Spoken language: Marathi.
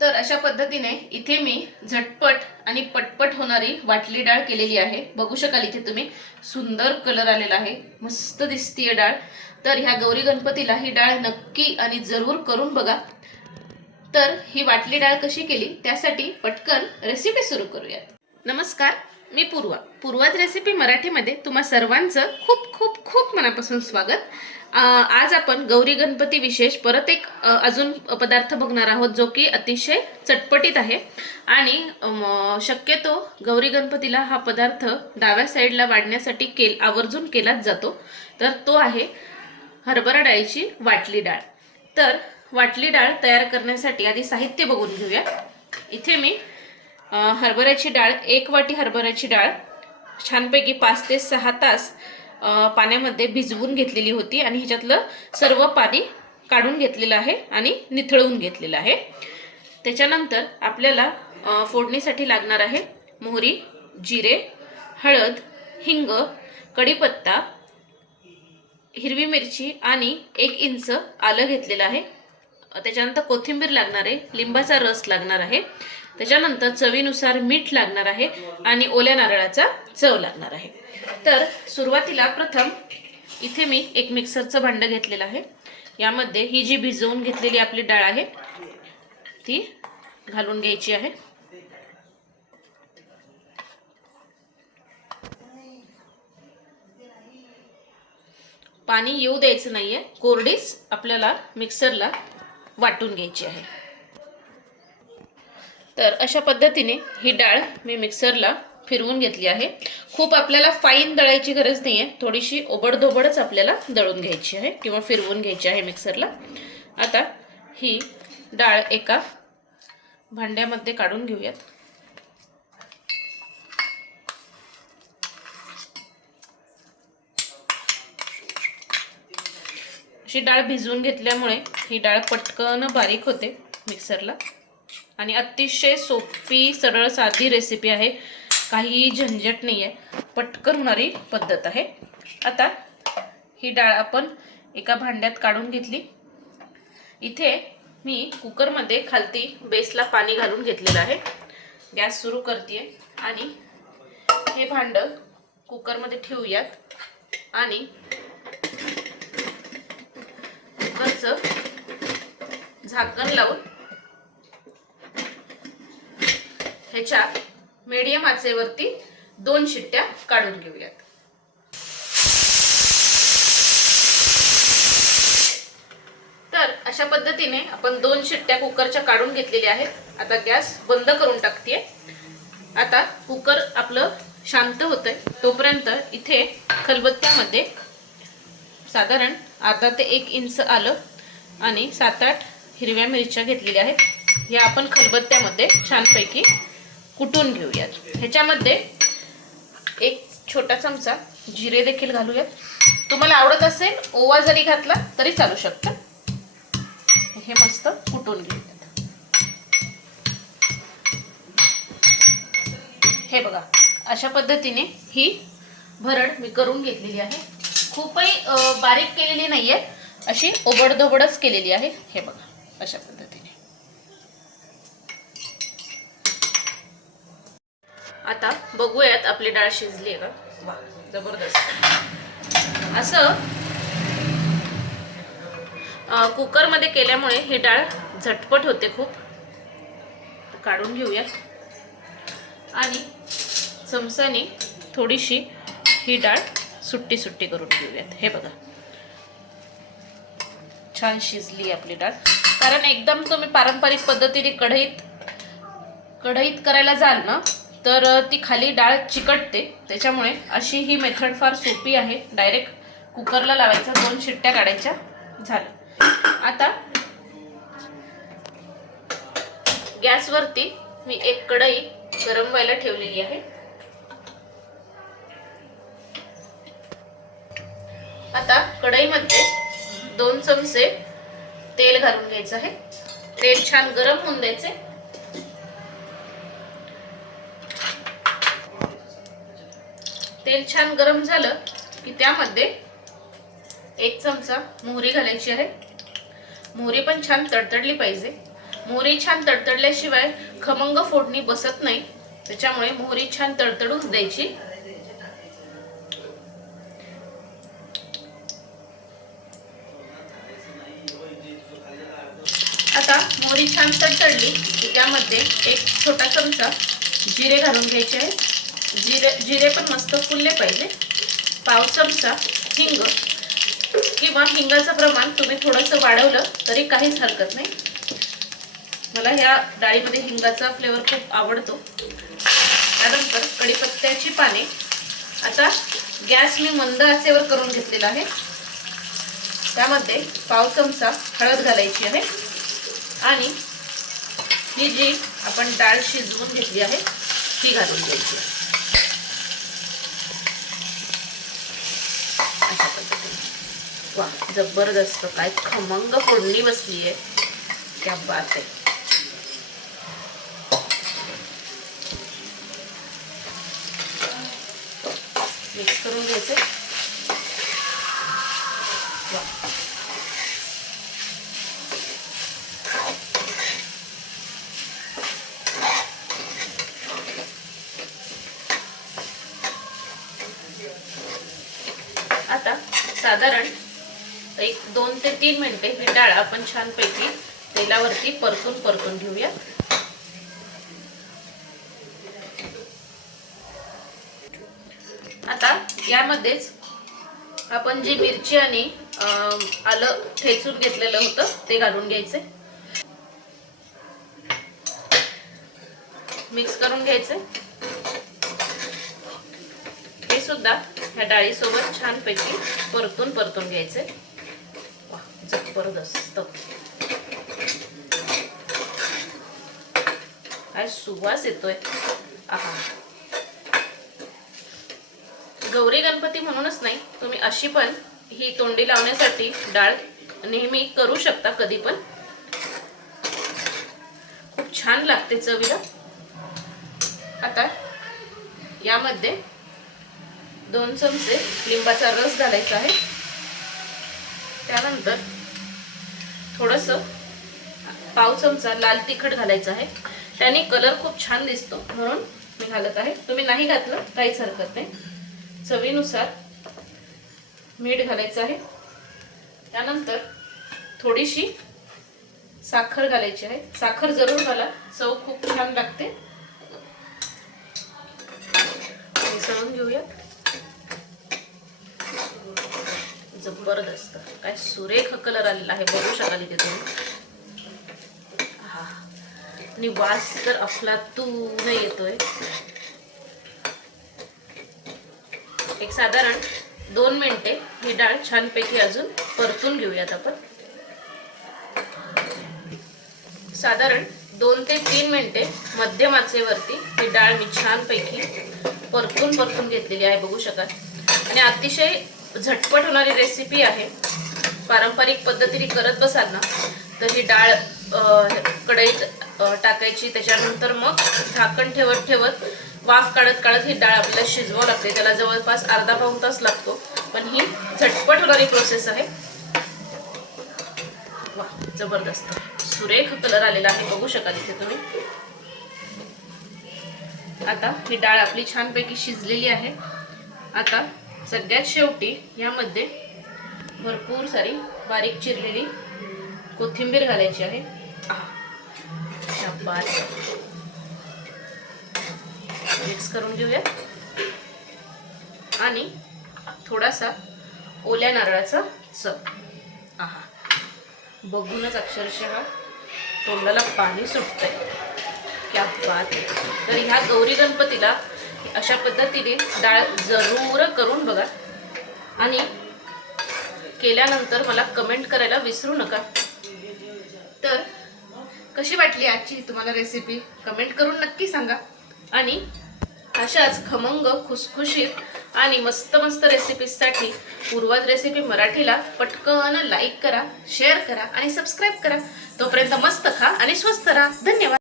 तर अशा पद्धतीने इथे मी झटपट आणि पटपट होणारी वाटली डाळ केलेली आहे. बघू शकाल इथे तुम्ही. सुंदर कलर आलेला आहे. मस्त दिसतीये डाळ. तर ह्या गौरी गणपतीला ही डाळ नक्की आणि जरूर करून बघा. तर ही वाटली डाळ कशी केली? त्यासाठी पटकन रेसिपी सुरू करूयात. नमस्कार मी पूर्वा. पूर्वाज रेसिपी मराठीमध्ये तुम्हा सर्वांचं खूप खूप खूप मनापासून स्वागत. आज आपण गौरी गणपती विशेष परत एक अजून पदार्थ बघणार आहोत जो की अतिशय चटपटीत आहे. आणि शक्यतो गौरी गणपतीला हा पदार्थ डाव्या साईडला वाढण्यासाठी केल आवर्जून केलाच जातो. तर तो आहे हरभरा डाळीची वाटली डाळ. तर वाटली डाळ तयार करण्यासाठी आधी साहित्य बघून घेऊया. इथे मी हरभऱ्याची डाळ एक वाटी हरभऱ्याची डाळ छानपैकी पाच ते सहा तास पाण्यामध्ये भिजवून घेतलेली होती आणि ह्याच्यातलं सर्व पाणी काढून घेतलेलं आहे आणि निथळवून घेतलेलं आहे. त्याच्यानंतर आपल्याला फोडणीसाठी लागणार आहे मोहरी जिरे हळद हिंग कढीपत्ता हिरवी मिरची आणि एक इंच आलं घेतलेलं आहे. त्याच्यानंतर कोथिंबीर लागणार आहे लिंबाचा रस लागणार आहे. त्याच्यानंतर चवीनुसार मीठ लागणार आहे आणि ओल्या नारळाचा चव लागणार आहे. तर सुरुवातीला प्रथम इथे मी एक मिक्सरचं भांडं घेतलेलं आहे. यामध्ये ही जी भिजवून घेतलेली आपली डाळ आहे ती घालून घ्यायची आहे. पाणी येऊ द्यायचं नाहीये. कोरडीच आपल्याला मिक्सरला वाटून घ्यायची आहे. तर अशा पद्धतीने ही डाळ मी मिक्सरला फिरवून घेतली आहे. खूप आपल्याला फाईन दळायची गरज नाही आहे थोडीशी ओबडधोबडच आपल्याला दळून घ्यायची आहे किंवा फिरवून घ्यायची आहे मिक्सरला. आता ही डाळ एका भांड्यामध्ये काढून घेऊयात. अशी डाळ भिजवून घेतल्यामुळे ही डाळ पटकन बारीक होते मिक्सरला. आणि अतिशय सोपी सरळ साधी रेसिपी आहे. काही झंझट नाही आहे पटकन होणारी पद्धत आहे. आता ही डाळ आपण एका भांड्यात काढून घेतली. इथे मी कुकरमध्ये खालती बेसला पाणी घालून घेतलेलं आहे. गॅस सुरू करते आणि हे भांडं कुकरमध्ये ठेवूयात. आणि कुकरचं झाकण लावून ह्याच्या मीडियम आचेवरती दोन शिट्ट्या काढून घेऊयात. तर अशा पद्धतीने आपण दोन शिट्ट्या कुकरच्या काढून घेतलेल्या आहेत. आता गॅस बंद करून टाकते आता कुकर आपलं शांत होतंय. तोपर्यंत इथे खलबत्त्यामध्ये साधारण अर्धा ते एक इंच आलं आणि सात आठ हिरव्या मिरच्या घेतलेल्या आहेत. या आपण खलबत्त्यामध्ये छानपैकी कुटून घेऊयात. ह्याच्यामध्ये एक छोटा चमचा जिरे देखील घालूयात. तुम्हाला आवडत असेल ओवा जरी घातला तरी चालू शकतं. हे मस्त कुटून घेऊयात. हे बघा अशा पद्धतीने ही भरड मी करून घेतलेली आहे. खूपही बारीक केलेली नाही आहे अशी ओबडधोबडच केलेली आहे. हे बघा अशा पद्धतीने. आता बघूयात आपली डाळ शिजली आहे का? जबरदस्त. असं कुकरमध्ये केल्यामुळे ही डाळ झटपट होते खूप. काढून घेऊयात आणि चमचाने थोडीशी ही डाळ सुट्टी सुट्टी करून घेऊयात. हे बघा. छान शिजली आपली डाळ. कारण एकदम तुम्ही पारंपरिक पद्धतीने कढईत कढईत करायला जाल ना तर ती खाली डाळ चिकटते. त्याच्यामुळे अशी ही मेथड फार सोपी आहे. डायरेक्ट कुकरला लावायचं दोन शिट्ट्या काढायच्या. झालं. आता गॅसवरती मी एक कढई गरम व्हायला ठेवलेली आहे. आता कढईमध्ये दोन चमचे तेल घालून घ्यायचं आहे. तेल छान गरम होऊन द्यायचे तेल छान गरम झालं की त्यामध्ये एक चमचा मोहरी घालायची आहे. मोहरी पण छान तडतडली पाहिजे. मोहरी छान तडतडल्याशिवाय खमंग फोडणी बसत नाही. त्याच्यामुळे मोहरी छान तडतडून द्यायची. आता मोहरी छान तडतडली की त्यामध्ये एक छोटा चमचा जिरे घालून घ्यायचे आहे जिरे जिरे पण मस्त फुलले पाहिजे. पाव चमचा हिंग. किंवा हिंगाचं प्रमाण तुम्ही थोडंसं वाढवलं तरी काहीच हरकत नाही. मला ह्या डाळीमध्ये हिंगाचा फ्लेवर खूप आवडतो. त्यानंतर कढीपत्त्याची पाने. आता गॅस मी मंद आचेवर करून घेतलेला आहे. त्यामध्ये पाव चमचा हळद घालायची आहे. आणि ही जी आपण डाळ शिजवून घेतली आहे ती घालून द्यायची अशा पद्धतीने. वा जबरदस्त. काय खमंग फोडणी बसली आहे त्या बात आहे मिक्स करून घ्यायचे वा आता साधारण एक दोन ते तीन मिनिटे ही डाळ आपण छानपैकी तेलावरती परतून परतून घेऊया. आता यामध्येच आपण जी मिरची आणि आलं ठेचून घेतलेलं होतं ते घालून घ्यायचे. मिक्स करून घ्यायचे. हे सुद्धा ह्या डाळीसोबत छानपैकी परतून परतून घ्यायचे. जबरदस्त काय सुवास येतोय. आहा. गौरी गणपती म्हणूनच नाही तुम्ही अशी पण ही तोंडी लावण्यासाठी डाळ नेहमी करू शकता कधी पण. खूप छान लागते चवीला. आता यामध्ये दोन चमचे लिंबाचा रस घालायचा आहे. त्यानंतर थोडस पाव चमचा लाल तिखट घालायचं आहे. त्याने कलर खूप छान दिसतो म्हणून मी घालत आहे. तुम्ही नाही घातलं काहीच हरकत नाही. चवीनुसार मीठ घालायचं आहे. त्यानंतर थोडीशी साखर घालायची आहे. साखर जरूर घाला चव खूप छान लागते. मिसळून घेऊया. जबरदस्त काय सुरेख कलर आलेला आहे बघू शकाल इथे तुम्ही. हा. आणि वास तर अफलातून येतोय. एक साधारण दोन मिनिटे ही डाळ छानपैकी अजून परतून घेऊयात आपण. साधारण दोन ते तीन मिनिटे मध्यम आचेवरती ही डाळ मी छानपैकी परतून परतून घेतलेली आहे बघू शकाल. आणि अतिशय झटपट होणारी रेसिपी आहे. पारंपरिक पद्धतीने करत बसाल ना तर ही डाळ कढईत टाकायची. त्याच्यानंतर मग झाकण ठेवत ठेवत वाफ काढत काढत ही डाळ आपल्याला शिजवावं लागते. त्याला जवळपास अर्धा पाऊण तास लागतो. पण ही झटपट होणारी प्रोसेस आहे. वा जबरदस्त. सुरेख कलर आलेला आहे. बघू शकाल इथे तुम्ही. आता ही डाळ आपली छानपैकी शिजलेली आहे. आता सगळ्यात शेवटी यामध्ये भरपूर सारी बारीक चिरलेली कोथिंबीर घालायची आहे. आहा. क्या मिक्स करून घेऊया. आणि थोडासा ओल्या नारळाचा चव. आहा. बघूनच अक्षरशः तोंडाला पाणी सुटतंय. क्या बात. तर ह्या गौरी गणपतीला अशा पद्धतीने डाळ जरूर करून बघा. आणि केल्यानंतर मला कमेंट करायला विसरू नका. तर कशी वाटली आजची तुम्हाला रेसिपी कमेंट करून नक्की सांगा. आणि अशाच खमंग खुसखुशीत आणि मस्त मस्त रेसिपीजसाठी पूर्वज रेसिपी मराठीला पटकन लाईक करा शेअर करा आणि सबस्क्राईब करा. तोपर्यंत मस्त खा आणि स्वस्त राहा. धन्यवाद.